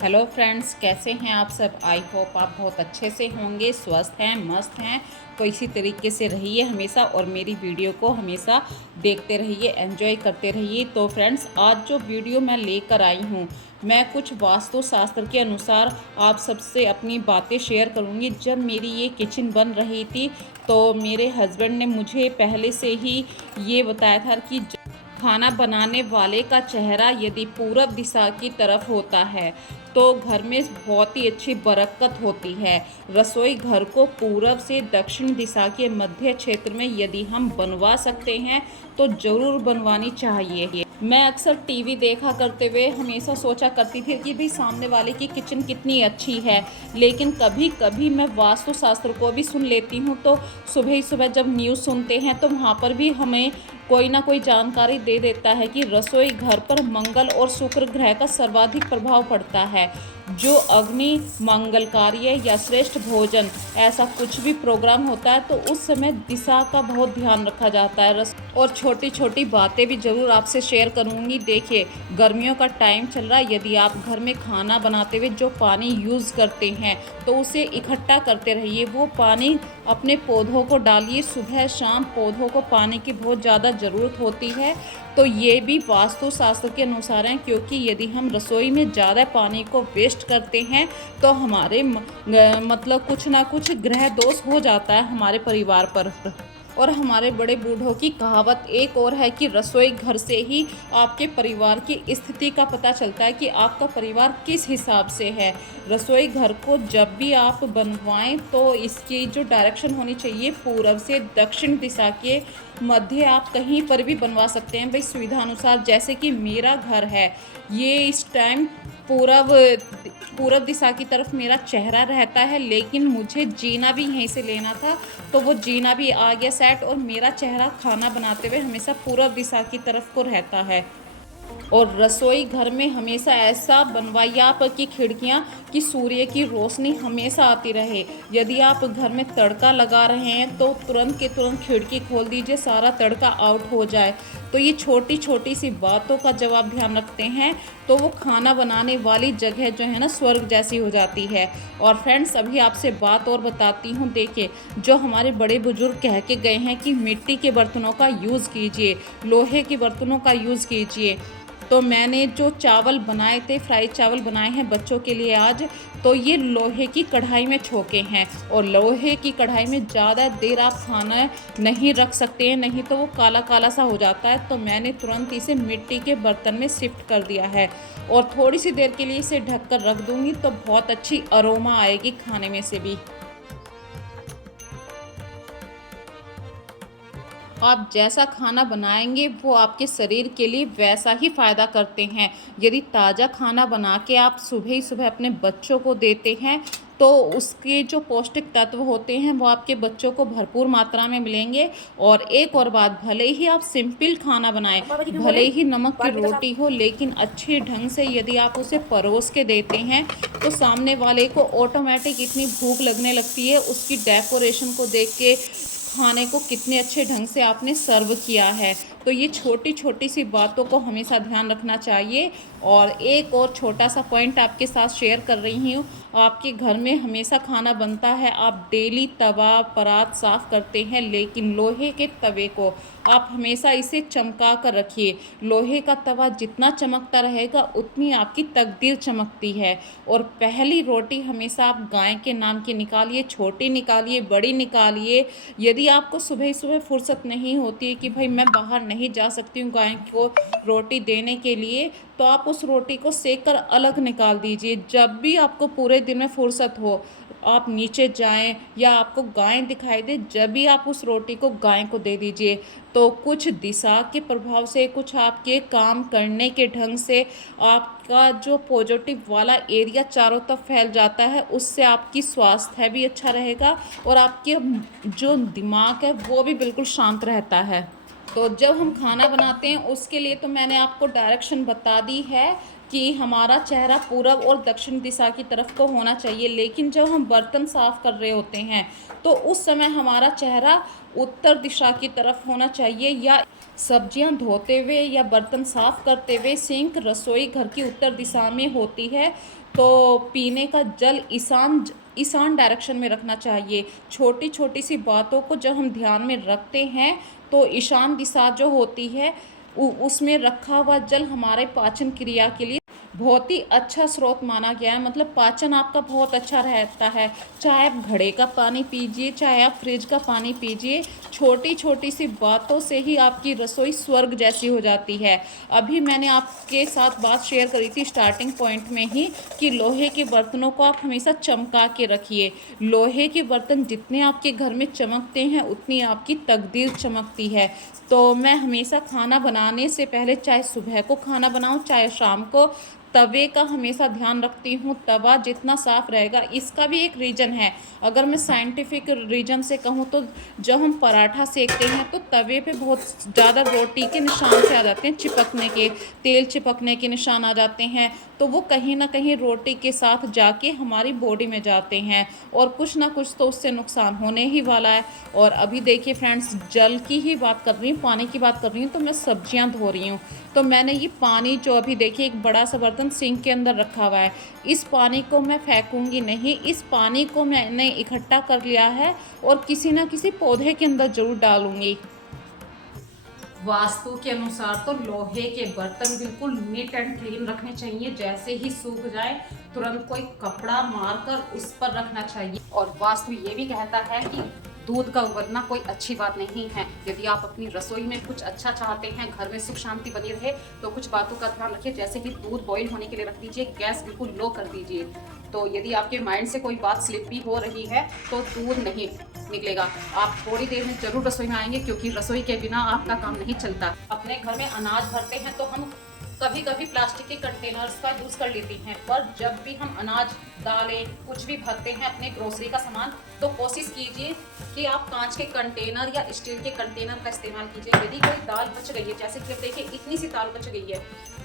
Hello friends, कैसे हैं आप सब। आई होप आप बहुत अच्छे से होंगे, स्वस्थ हैं, मस्त हैं। तो इसी तरीके से रहिए हमेशा और मेरी वीडियो को हमेशा देखते रहिए, एंजॉय करते रहिए। तो फ्रेंड्स, आज जो वीडियो मैं लेकर आई हूँ, मैं कुछ वास्तु शास्त्र के अनुसार आप सबसे अपनी बातें शेयर करूँगी। जब मेरी ये किचन बन रही थी तो मेरे हस्बैंड ने मुझे पहले से ही ये बताया था कि खाना बनाने वाले का चेहरा यदि पूरब दिशा की तरफ होता है तो घर में बहुत ही अच्छी बरकत होती है। रसोई घर को पूरब से दक्षिण दिशा के मध्य क्षेत्र में यदि हम बनवा सकते हैं तो ज़रूर बनवानी चाहिए। मैं अक्सर टीवी देखा करते हुए हमेशा सोचा करती थी कि भाई सामने वाले की किचन कितनी अच्छी है, लेकिन कभी कभी मैं वास्तु शास्त्र को भी सुन लेती हूँ। तो सुबह ही सुबह जब न्यूज़ सुनते हैं तो वहाँ पर भी हमें कोई ना कोई जानकारी दे देता है कि रसोई घर पर मंगल और शुक्र ग्रह का सर्वाधिक प्रभाव पड़ता है। जो अग्नि मंगल कार्य या श्रेष्ठ भोजन ऐसा कुछ भी प्रोग्राम होता है तो उस समय दिशा का बहुत ध्यान रखा जाता है। और छोटी छोटी बातें भी ज़रूर आपसे शेयर करूँगी। देखिए, गर्मियों का टाइम चल रहा है, यदि आप घर में खाना बनाते हुए जो पानी यूज़ करते हैं तो उसे इकट्ठा करते रहिए। वो पानी अपने पौधों को डालिए, सुबह शाम पौधों को पानी की बहुत ज़्यादा ज़रूरत होती है। तो ये भी वास्तु शास्त्र के अनुसार है, क्योंकि यदि हम रसोई में ज़्यादा पानी को वेस्ट करते हैं तो हमारे मतलब कुछ ना कुछ ग्रह दोष हो जाता है हमारे परिवार पर। और हमारे बड़े बूढ़ों की कहावत एक और है कि रसोई घर से ही आपके परिवार की स्थिति का पता चलता है कि आपका परिवार किस हिसाब से है। रसोई घर को जब भी आप बनवाएं तो इसकी जो डायरेक्शन होनी चाहिए पूर्व से दक्षिण दिशा के मध्य। आप कहीं पर भी बनवा सकते हैं भाई सुविधा अनुसार। जैसे कि मेरा घर है, ये इस टाइम पूरब पूरब दिशा की तरफ मेरा चेहरा रहता है, लेकिन मुझे जीना भी यहीं से लेना था तो वो जीना भी आ गया सेट, और मेरा चेहरा खाना बनाते हुए हमेशा पूरब दिशा की तरफ को रहता है। और रसोई घर में हमेशा ऐसा बनवाइए आप की खिड़कियां कि सूर्य की रोशनी हमेशा आती रहे। यदि आप घर में तड़का लगा रहे हैं तो तुरंत के तुरंत खिड़की खोल दीजिए, सारा तड़का आउट हो जाए। तो ये छोटी छोटी सी बातों का जब आप ध्यान रखते हैं तो वो खाना बनाने वाली जगह जो है ना स्वर्ग जैसी हो जाती है। और फ्रेंड्स, अभी आपसे बात और बताती हूँ। देखिए, जो हमारे बड़े बुजुर्ग कह के गए हैं कि मिट्टी के बर्तनों का यूज़ कीजिए, लोहे के बर्तनों का यूज़ कीजिए। तो मैंने जो चावल बनाए थे, फ्राई चावल बनाए हैं बच्चों के लिए आज, तो ये लोहे की कढ़ाई में छोके हैं। और लोहे की कढ़ाई में ज़्यादा देर आप खाना नहीं रख सकते हैं, नहीं तो वो काला काला सा हो जाता है। तो मैंने तुरंत इसे मिट्टी के बर्तन में शिफ्ट कर दिया है और थोड़ी सी देर के लिए इसे ढक कर रख दूँगी तो बहुत अच्छी अरोमा आएगी खाने में से भी। आप जैसा खाना बनाएंगे वो आपके शरीर के लिए वैसा ही फ़ायदा करते हैं। यदि ताज़ा खाना बना के आप सुबह ही सुबह अपने बच्चों को देते हैं तो उसके जो पौष्टिक तत्व होते हैं वो आपके बच्चों को भरपूर मात्रा में मिलेंगे। और एक और बात, भले ही आप सिंपल खाना बनाएं, भले ही नमक की रोटी हो, लेकिन अच्छे ढंग से यदि आप उसे परोस के देते हैं तो सामने वाले को ऑटोमेटिक इतनी भूख लगने लगती है उसकी डेकोरेशन को देख के, खाने को कितने अच्छे ढंग से आपने सर्व किया है। तो ये छोटी छोटी सी बातों को हमेशा ध्यान रखना चाहिए। और एक और छोटा सा पॉइंट आपके साथ शेयर कर रही हूँ। आपके घर में हमेशा खाना बनता है, आप डेली तवा परात साफ़ करते हैं, लेकिन लोहे के तवे को आप हमेशा इसे चमका कर रखिए। लोहे का तवा जितना चमकता रहेगा उतनी आपकी तकदीर चमकती है। और पहली रोटी हमेशा आप गाय के नाम की निकालिए, छोटी निकालिए, बड़ी निकालिए। यदि आपको सुबह सुबह फुर्सत नहीं होती है कि भाई मैं बाहर नहीं जा सकती हूँ गाय को रोटी देने के लिए, तो आप उस रोटी को सेक कर अलग निकाल दीजिए। जब भी आपको पूरे दिन में फुर्सत हो, आप नीचे जाएं या आपको गाय दिखाई दे, जब भी आप उस रोटी को गाय को दे दीजिए। तो कुछ दिशा के प्रभाव से, कुछ आपके काम करने के ढंग से आपका जो पॉजिटिव वाला एरिया चारों तरफ फैल जाता है, उससे आपकी स्वास्थ्य भी अच्छा रहेगा और आपके जो दिमाग है वो भी बिल्कुल शांत रहता है। तो जब हम खाना बनाते हैं उसके लिए तो मैंने आपको डायरेक्शन बता दी है कि हमारा चेहरा पूरब और दक्षिण दिशा की तरफ को होना चाहिए, लेकिन जब हम बर्तन साफ़ कर रहे होते हैं तो उस समय हमारा चेहरा उत्तर दिशा की तरफ होना चाहिए। या सब्जियां धोते हुए या बर्तन साफ़ करते हुए सिंक रसोई घर की उत्तर दिशा में होती है, तो पीने का जल ईशान डायरेक्शन में रखना चाहिए। छोटी छोटी सी बातों को जब हम ध्यान में रखते हैं तो ईशान दिशा जो होती है उसमें रखा हुआ जल हमारे पाचन क्रिया के लिए बहुत ही अच्छा स्रोत माना गया है। मतलब पाचन आपका बहुत अच्छा रहता है। चाहे आप घड़े का पानी पीजिए, चाहे आप फ्रिज का पानी पीजिए, छोटी छोटी सी बातों से ही आपकी रसोई स्वर्ग जैसी हो जाती है। अभी मैंने आपके साथ बात शेयर करी थी स्टार्टिंग पॉइंट में ही कि लोहे के बर्तनों को आप हमेशा चमका के रखिए। लोहे के बर्तन जितने आपके घर में चमकते हैं उतनी आपकी तकदीर चमकती है। तो मैं हमेशा खाना बनाने से पहले, चाहे सुबह को खाना बनाऊं चाहे शाम को, तवे का हमेशा ध्यान रखती हूँ। तवा जितना साफ़ रहेगा, इसका भी एक रीज़न है। अगर मैं साइंटिफिक रीज़न से कहूँ तो जब हम पराठा सेकते हैं तो तवे पे बहुत ज़्यादा रोटी के निशान से आ जाते हैं, चिपकने के, तेल चिपकने के निशान आ जाते हैं। तो वो कहीं ना कहीं रोटी के साथ जाके हमारी बॉडी में जाते हैं और कुछ ना कुछ तो उससे नुकसान होने ही वाला है। और अभी देखिए फ्रेंड्स, जल की ही बात कर रही हूँ, पानी की बात कर रही हूँ, तो मैं सब्जियाँ धो रही हूँ। तो मैंने ये पानी जो अभी देखिए एक बड़ा सा बर्तन सिंक के अंदर रखा हुआ है, इस पानी को मैं फेंकूंगी नहीं। इस पानी को मैंने इकट्ठा कर लिया है और किसी ना किसी पौधे के अंदर जरूर डालूंगी। वास्तु के अनुसार तो लोहे के बर्तन बिल्कुल नीट एंड क्लीन रखने चाहिए। जैसे ही सूख जाए तुरंत कोई कपड़ा मारकर उस पर रखना चाहिए। और वास्तु ये भी कहता है कि दूध का उबलना कोई अच्छी बात नहीं है। यदि आप अपनी रसोई में कुछ अच्छा चाहते हैं, घर में सुख शांति बनी रहे, तो कुछ बातों का ध्यान रखिए। जैसे कि दूध बॉईल होने के लिए रख दीजिए, गैस बिल्कुल लो कर दीजिए। तो यदि आपके माइंड से कोई बात स्लिप भी हो रही है तो दूध नहीं निकलेगा। आप थोड़ी देर में जरूर रसोई में आएंगे, क्योंकि रसोई के बिना आपका काम नहीं चलता। अपने घर में अनाज भरते हैं तो हम कभी कभी प्लास्टिक के कंटेनर्स का यूज़ कर लेते हैं, पर जब भी हम अनाज, दालें, कुछ भी भरते हैं अपने ग्रोसरी का सामान, तो कोशिश कीजिए कि आप कांच के कंटेनर या स्टील के कंटेनर का इस्तेमाल कीजिए। यदि कोई दाल बच गई है, जैसे कि अब देखिए इतनी सी दाल बच गई है,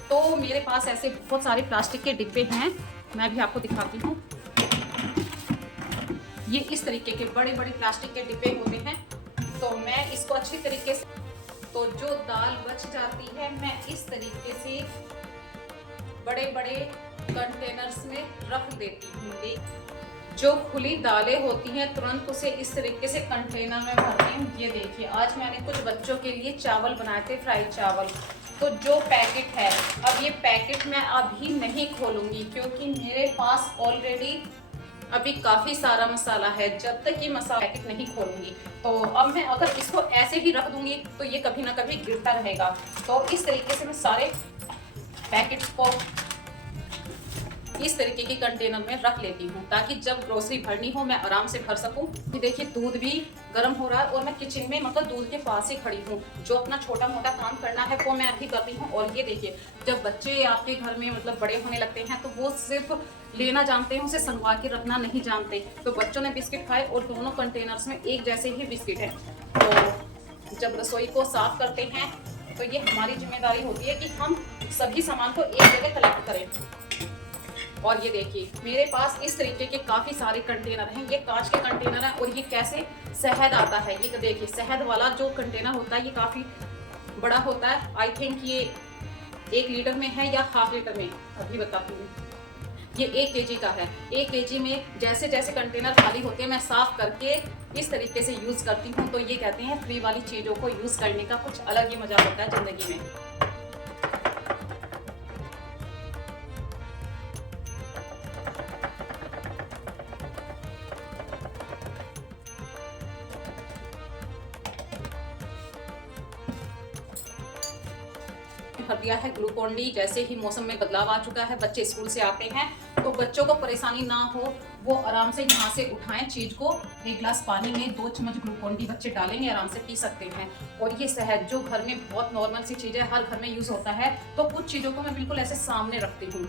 तो मेरे पास ऐसे बहुत सारे प्लास्टिक के डिब्बे हैं, मैं भी आपको दिखाती हूँ। ये इस तरीके के बड़े बड़े प्लास्टिक के डिब्बे होते हैं। तो मैं इसको अच्छी तरीके से, तो जो दाल बच जाती है मैं इस तरीके से बड़े बड़े कंटेनर्स में रख देती हूँ। जो खुली दालें होती हैं तुरंत उसे इस तरीके से कंटेनर में भरती हूँ। ये देखिए, आज मैंने कुछ बच्चों के लिए चावल बनाए थे, फ्राइड चावल। तो जो पैकेट है, अब ये पैकेट मैं अभी नहीं खोलूँगी, क्योंकि मेरे पास ऑलरेडी अभी काफ़ी सारा मसाला है। जब तक ये मसाला पैकेट नहीं खोलूंगी, तो अब मैं अगर इसको ऐसे ही रख दूंगी तो ये कभी ना कभी गिरता रहेगा। तो इस तरीके से मैं सारे पैकेट्स को इस तरीके के कंटेनर में रख लेती हूँ, ताकि जब ग्रोसरी भरनी हो मैं आराम से भर सकूँ। ये देखिए दूध भी गर्म हो रहा है और मैं किचन में, मतलब दूध के पास ही खड़ी हूँ। जो अपना छोटा मोटा काम करना है वो मैं अभी कर रही हूँ। और ये देखिए, जब बच्चे आपके घर में मतलब बड़े होने लगते हैं तो वो सिर्फ लेना जानते हैं, उसे संभाल के रखना नहीं जानते। तो बच्चों ने बिस्किट खाए और दोनों कंटेनर्स में एक जैसे ही बिस्किट है। तो जब रसोई को साफ करते हैं तो ये हमारी जिम्मेदारी होती है कि हम सभी सामान को एक जगह कलेक्ट करें। और ये देखिए, मेरे पास इस तरीके के काफ़ी सारे कंटेनर हैं। ये कांच के कंटेनर हैं और ये कैसे शहद आता है, ये देखिए शहद वाला जो कंटेनर होता है ये काफ़ी बड़ा होता है। आई थिंक ये 1 लीटर में है या ½ लीटर में, अभी बताती हूँ। ये 1 kg का है। 1 kg में जैसे जैसे कंटेनर खाली होते हैं मैं साफ़ करके इस तरीके से यूज़ करती हूँ। तो ये कहते हैं फ्री वाली चीज़ों को यूज़ करने का कुछ अलग ही मज़ा होता है ज़िंदगी में। भर दिया है ग्लूकोन डी। जैसे ही मौसम में बदलाव आ चुका है, बच्चे स्कूल से आते हैं, तो बच्चों को परेशानी ना हो, वो आराम से यहाँ से उठाएं चीज को। 1 गिलास पानी में 2 चम्मच ग्लूकोन डी बच्चे डालेंगे, आराम से पी सकते हैं। और ये शहद जो घर में बहुत नॉर्मल सी चीज़ है, हर घर में यूज होता है, तो कुछ चीज़ों को मैं बिल्कुल ऐसे सामने रखती हूँ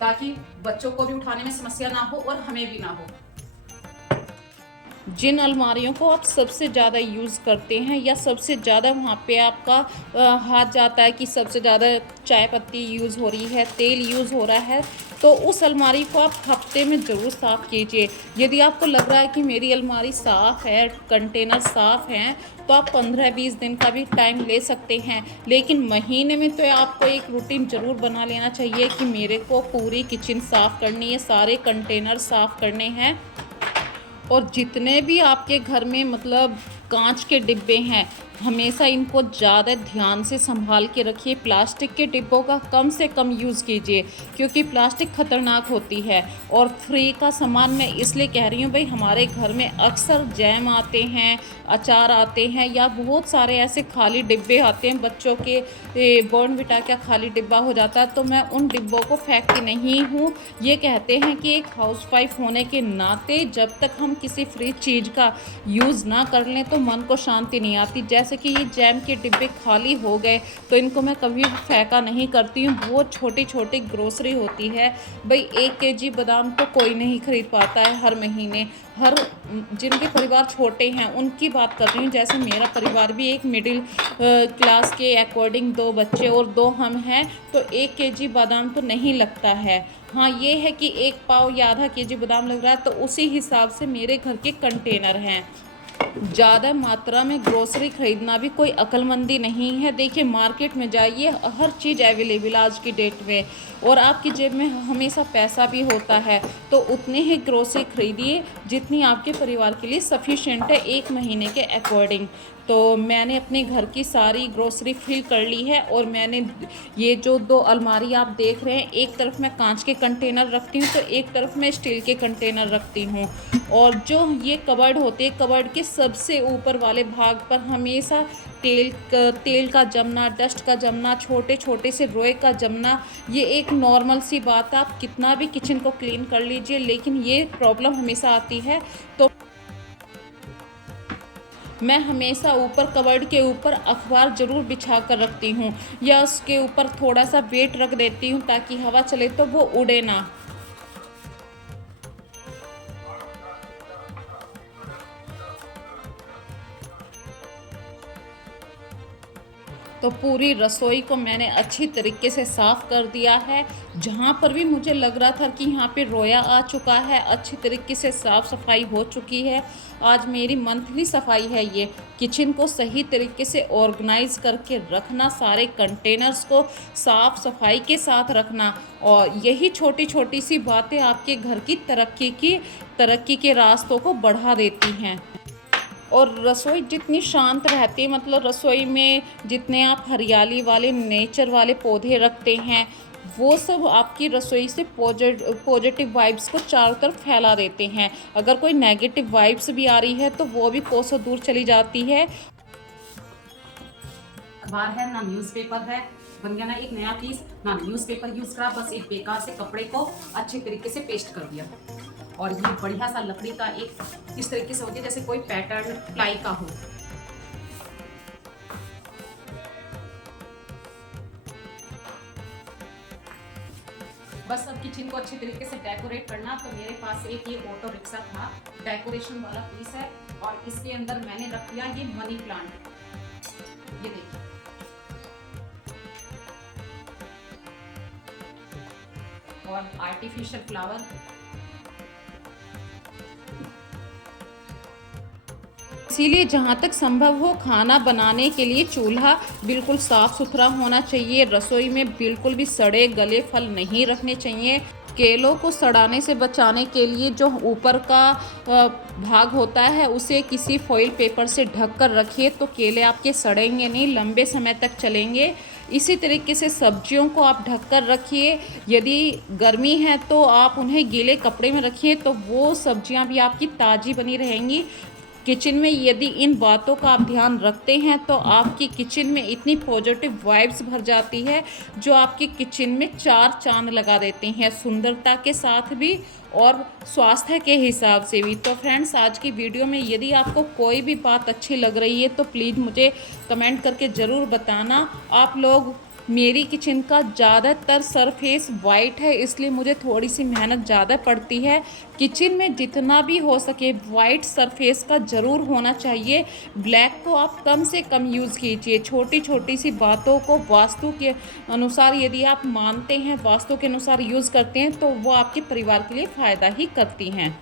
ताकि बच्चों को भी उठाने में समस्या ना हो और हमें भी ना हो। जिन अलमारियों को आप सबसे ज़्यादा यूज़ करते हैं या सबसे ज़्यादा वहाँ पे आपका हाथ जाता है कि सबसे ज़्यादा चाय पत्ती यूज़ हो रही है, तेल यूज़ हो रहा है, तो उस अलमारी को आप हफ्ते में ज़रूर साफ़ कीजिए। यदि आपको लग रहा है कि मेरी अलमारी साफ़ है, कंटेनर साफ़ हैं, तो आप 15-20 दिन का भी टाइम ले सकते हैं, लेकिन महीने में तो आपको एक रूटीन ज़रूर बना लेना चाहिए कि मेरे को पूरी किचन साफ़ करनी है, सारे कंटेनर साफ़ करने हैं। और जितने भी आपके घर में मतलब कांच के डिब्बे हैं, हमेशा इनको ज़्यादा ध्यान से संभाल के रखिए। प्लास्टिक के डिब्बों का कम से कम यूज़ कीजिए, क्योंकि प्लास्टिक ख़तरनाक होती है। और फ्री का सामान मैं इसलिए कह रही हूँ भाई, हमारे घर में अक्सर जैम आते हैं, अचार आते हैं, या बहुत सारे ऐसे खाली डिब्बे आते हैं बच्चों के, बॉर्नविटा का खाली डिब्बा हो जाता है, तो मैं उन डिब्बों को फेंकती नहीं हूँ। ये कहते हैं कि एक हाउसवाइफ होने के नाते जब तक हम किसी फ्री चीज़ का यूज़ ना कर लें तो मन को शांति नहीं आती। जैसे कि ये जैम के डिब्बे खाली हो गए तो इनको मैं कभी भी फेंका नहीं करती हूँ। बहुत छोटी छोटी ग्रोसरी होती है भाई, 1 केजी बादाम तो कोई नहीं खरीद पाता है हर महीने। हर जिनके परिवार छोटे हैं उनकी बात कर रही हूँ, जैसे मेरा परिवार भी एक मिडिल क्लास के अकॉर्डिंग 2 बच्चे और 2 हम हैं, तो 1 केजी बादाम तो नहीं लगता है। हाँ, ये है कि 1 पाव या आधा केजी बादाम लग रहा है, तो उसी हिसाब से मेरे घर के कंटेनर हैं। ज़्यादा मात्रा में ग्रोसरी खरीदना भी कोई अक्लमंदी नहीं है। देखिए, मार्केट में जाइए, हर चीज़ अवेलेबल आज की डेट में, और आपकी जेब में हमेशा पैसा भी होता है, तो उतनी ही ग्रोसरी खरीदिए जितनी आपके परिवार के लिए सफिशिएंट है 1 महीने के अकॉर्डिंग। तो मैंने अपने घर की सारी ग्रोसरी फिल कर ली है, और मैंने ये जो 2 अलमारी आप देख रहे हैं, एक तरफ मैं कांच के कंटेनर रखती हूँ तो एक तरफ मैं स्टील के कंटेनर रखती हूँ। और जो ये कबर्ड होते हैं, कबर्ड के सबसे ऊपर वाले भाग पर हमेशा तेल का जमना, डस्ट का जमना, छोटे छोटे से रोए का जमना, ये एक नॉर्मल सी बात है। आप कितना भी किचन को क्लीन कर लीजिए, लेकिन ये प्रॉब्लम हमेशा आती है। तो मैं हमेशा ऊपर कबर्ड के ऊपर अखबार ज़रूर बिछा कर रखती हूँ, या उसके ऊपर थोड़ा सा वेट रख देती हूँ ताकि हवा चले तो वो उड़े ना। तो पूरी रसोई को मैंने अच्छी तरीके से साफ़ कर दिया है। जहाँ पर भी मुझे लग रहा था कि यहाँ पे रोया आ चुका है, अच्छी तरीके से साफ़ सफाई हो चुकी है। आज मेरी मंथली सफाई है ये। किचन को सही तरीके से ऑर्गेनाइज़ करके रखना, सारे कंटेनर्स को साफ़ सफाई के साथ रखना, और यही छोटी छोटी सी बातें आपके घर की तरक्की के रास्तों को बढ़ा देती हैं। और रसोई जितनी शांत रहती है, मतलब रसोई में जितने आप हरियाली वाले, नेचर वाले पौधे रखते हैं, वो सब आपकी रसोई से पॉजिटिव वाइब्स को चारों तरफ फैला देते हैं। अगर कोई नेगेटिव वाइब्स भी आ रही है तो वो भी कोसों दूर चली जाती है। अखबार है ना न्यूज़पेपर है, बन गया ना एक नया पीस। ना न्यूज़पेपर यूज़ करा, बस एक बेकार से कपड़े को अच्छे तरीके से पेस्ट कर दिया। और ये बढ़िया सा लकड़ी का एक इस तरीके से हो गया जैसे कोई पैटर्न प्लाई का हो। बस अब किचन को अच्छे तरीके से डेकोरेट करना। तो मेरे पास एक ये ऑटो रिक्शा था, डेकोरेशन वाला पीस है, और इसके अंदर मैंने रख दिया ये मनी प्लांट। ये देखिए, और आर्टिफिशियल फ्लावर। इसीलिए जहाँ तक संभव हो, खाना बनाने के लिए चूल्हा बिल्कुल साफ़ सुथरा होना चाहिए। रसोई में बिल्कुल भी सड़े गले फल नहीं रखने चाहिए। केलों को सड़ाने से बचाने के लिए जो ऊपर का भाग होता है, उसे किसी फॉइल पेपर से ढक कर रखिए, तो केले आपके सड़ेंगे नहीं, लंबे समय तक चलेंगे। इसी तरीके से सब्जियों को आप ढक कर रखिए। यदि गर्मी है तो आप उन्हें गीले कपड़े में रखिए, तो वो सब्जियां भी आपकी ताज़ी बनी रहेंगी। किचन में यदि इन बातों का आप ध्यान रखते हैं तो आपकी किचन में इतनी पॉजिटिव वाइब्स भर जाती है, जो आपकी किचन में 4 चांद लगा देती हैं, सुंदरता के साथ भी और स्वास्थ्य के हिसाब से भी। तो फ्रेंड्स, आज की वीडियो में यदि आपको कोई भी बात अच्छी लग रही है तो प्लीज़ मुझे कमेंट करके ज़रूर बताना। आप लोग मेरी किचन का ज़्यादातर सरफेस वाइट है, इसलिए मुझे थोड़ी सी मेहनत ज़्यादा पड़ती है। किचन में जितना भी हो सके वाइट सरफेस का ज़रूर होना चाहिए। ब्लैक को आप कम से कम यूज़ कीजिए। छोटी छोटी सी बातों को वास्तु के अनुसार यदि आप मानते हैं, वास्तु के अनुसार यूज़ करते हैं, तो वो आपके परिवार के लिए फ़ायदा ही करती हैं।